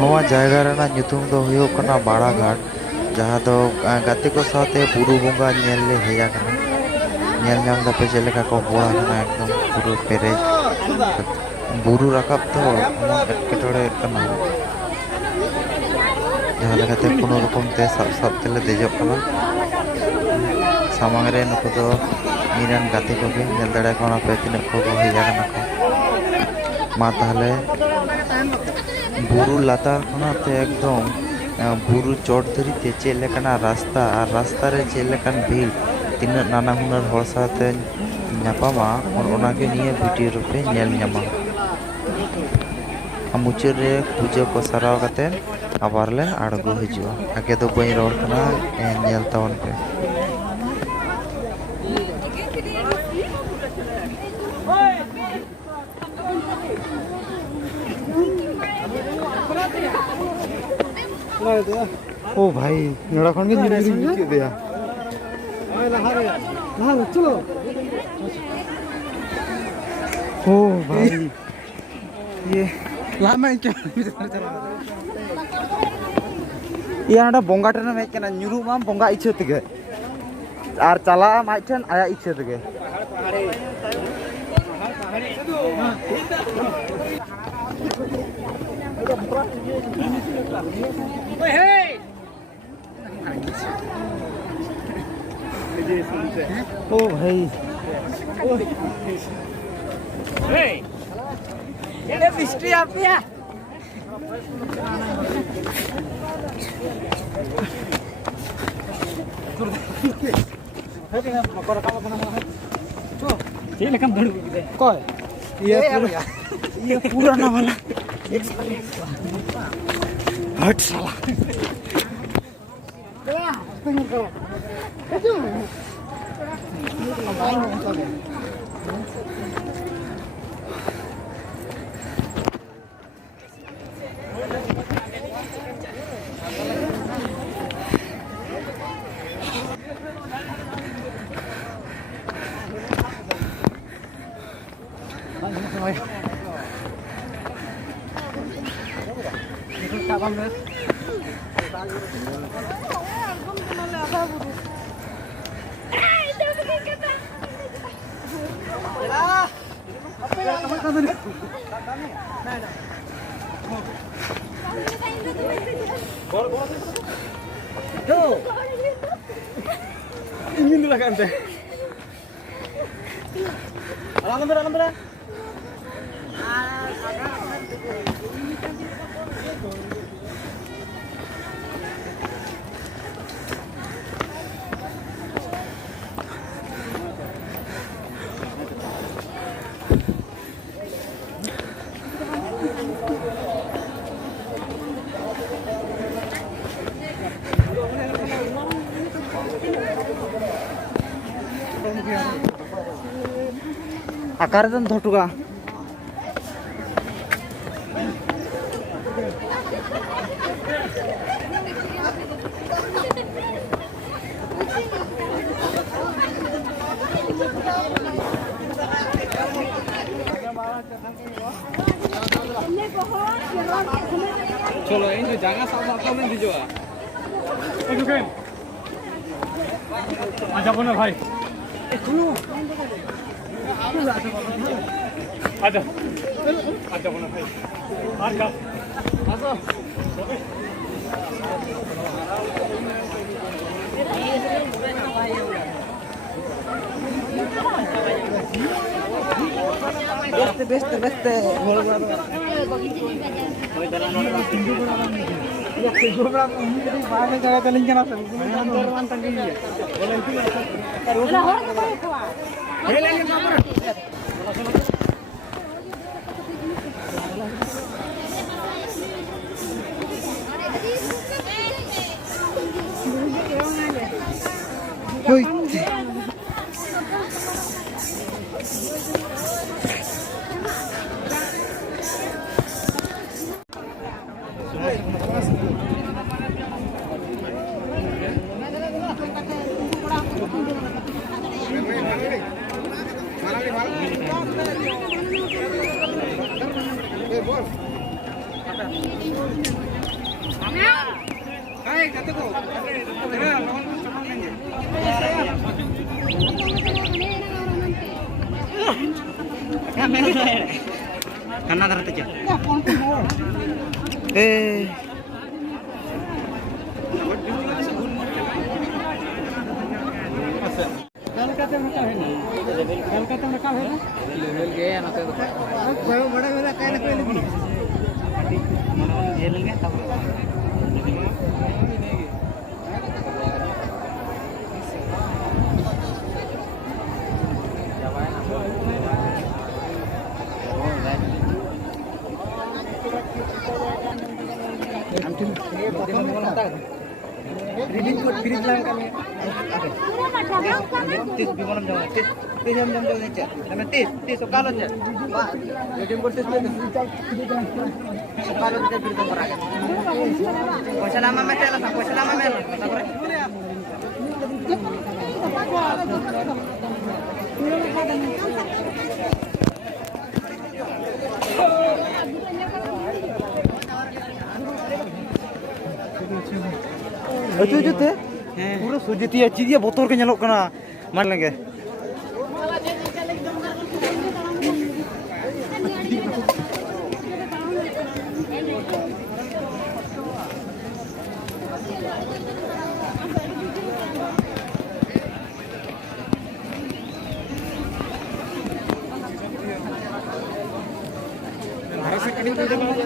नवा जायगा Raina nyutum do huyuk kana bada ghat जहाँ दो गाते को साथे बुरु बोंगा नेल ले हेया कना नेल नाम दा पे चले का को बोड़ा कना एकदम बुरु पेरे बुरु रकाब तो एटकेटोड़े कना जहाँ लगाते कोनो रकम ते सब सब तेले देजो कना सामांग रे नुको तो मीरन गाते को भी नेल दड़ा कोना पे तिने को हेया कना को मा ताहले बुरु लातार कना ते एकदम बुरु चोट धरी ते चेलेकना रास्ता और रास्ता रे चेलेकन भीड़ तीन नाना हुनर हर साथे ᱧᱟᱯᱟᱢᱟ और ओनागे निये वीडियो रूपे नेल ᱧᱟᱢᱟ मुचाद रे पूजा को सराव कते आबार ले आड़गो हिजुआ आगे दो बई रोड कना नेल तावन पे ओ भाई नड़ा खन के निरी के दिया चलो ओ भाई ये लामा ये ना बोंगा टन में केना न्युरु मा बोंगा इच्छा तगे आर चला माइ ठन आया इच्छा तगे ओ भाई ये मिस्ट्री आप या ये लेकम धड़ कोई ये पुराना वाला हट साला ingin dulu kan teh alam berapa आकार दन धोटुगा चलो ini jangan sama-sama main dijual. Itu kan. Aja benar भाई. Dulu. आजा आजा बोला भाई आजा आजा बेस्ट बोल बोला तो जो बड़ा बाहर में जगह चलेंगे ना सब अंदर वन तक ही है बोले Karena terus aja. कलकत्ते में का है ना कलकत्ते में का है ना लेवल गए ना तो बड़ा बड़ा काय ना कोई लगी ये लेंगे तब reading code freeze lang kami. Tis bimonam jam. Tis jam necha. Kami tis sokalo aja. Pak, reading kood tis betul. Sokalo aja biru meraga. Kuasa lama metel lah, kuasa lama mel. Sabar. Acu jute, pura sujeti aci dia botol ke nyalok kena, mana lagi? Harus sekali tu jangan.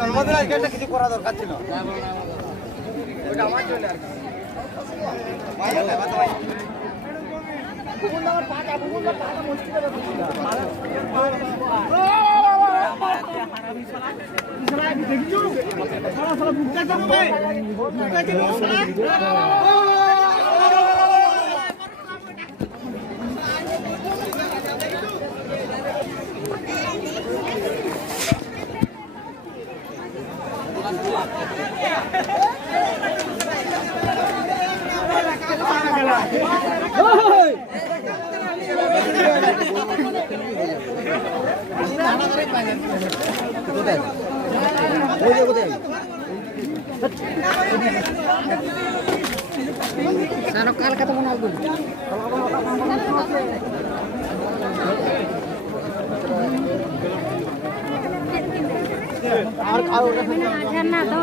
জন্মদিন আজকে একটা কিছু করা দরকার ছিল ওটা আমার জন্য আর কি ভাই ভাই ভাই কুকুর নাম্বার 5 কুকুর নাম্বার 5 মুশকিল হবে হারামি শালা শালা দেখিছো শালা শালা বুকা যাবে বুকা যাবে শালা Sana kal kata mau nalgun. আর খাও না আজান না তো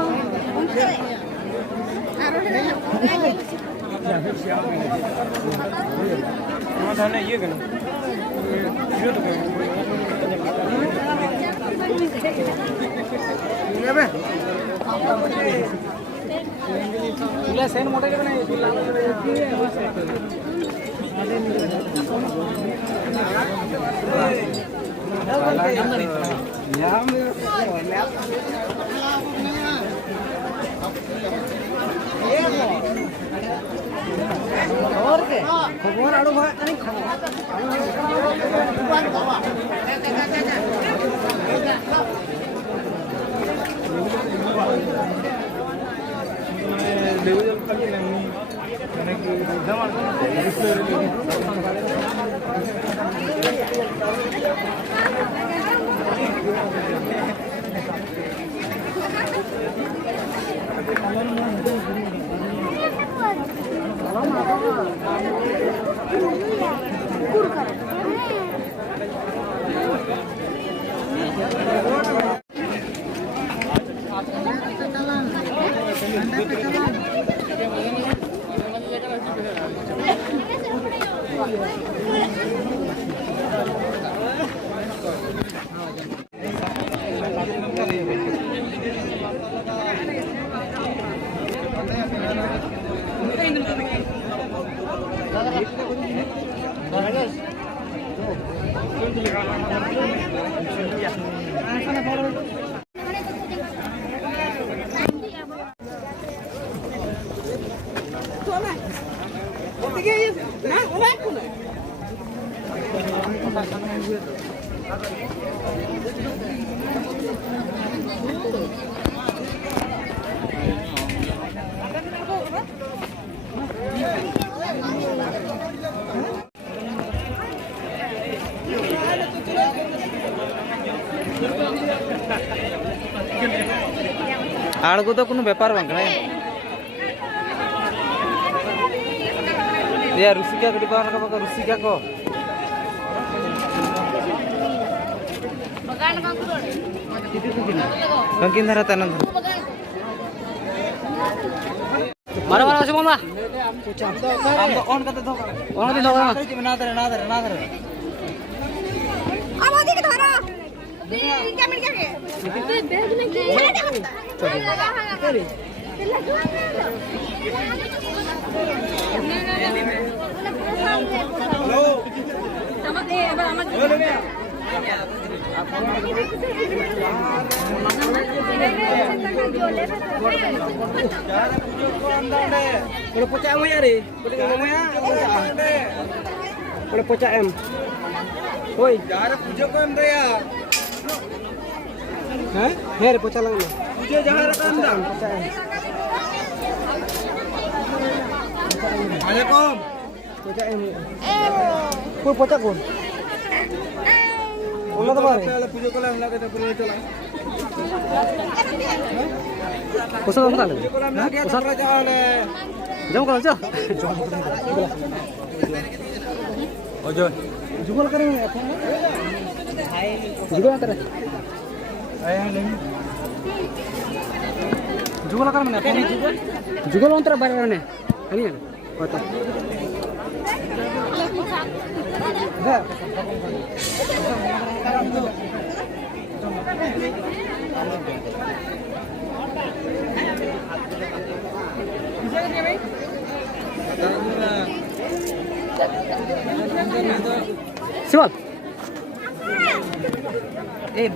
আর ওটা না ইয়ে কেন নেবে ఇలా సేన్ మోట కదా ఇలా और के खबर आड़ो भाई नहीं खबर लेवल कभी नहीं मैंने कि जमा আড়গো তো কোনো ব্যাপার বাং কানা ya rusika kadi ko ka baka rusika ko bagan kangkin dhara tanan mara mara asmo na on kate do na dare आवाज़ के धारा क्या मिल गया के बैग में क्या लगा हेलो আমাকে এবার আমাকে Udah pocak mo yari. Udah ngomong ya. Udah pocak em. Woi, jara pujo ko em daya. Hah? Her pocak lang na. Pujo jara kan dang pocak em. Assalamualaikum. Pocak em. Koi pocak ko. Ulo to mare. Pujo ko lang lagay ta puro ito lang. Kosa mo ta le. Kosa ra ja le. Jom kalau aja. Ojo. Jual kare ne apa? Jual kare. Ayah le. Jual kare mana? Jual ontra bare ne. Ani ne. Kota. Ha. Siwal. Eh,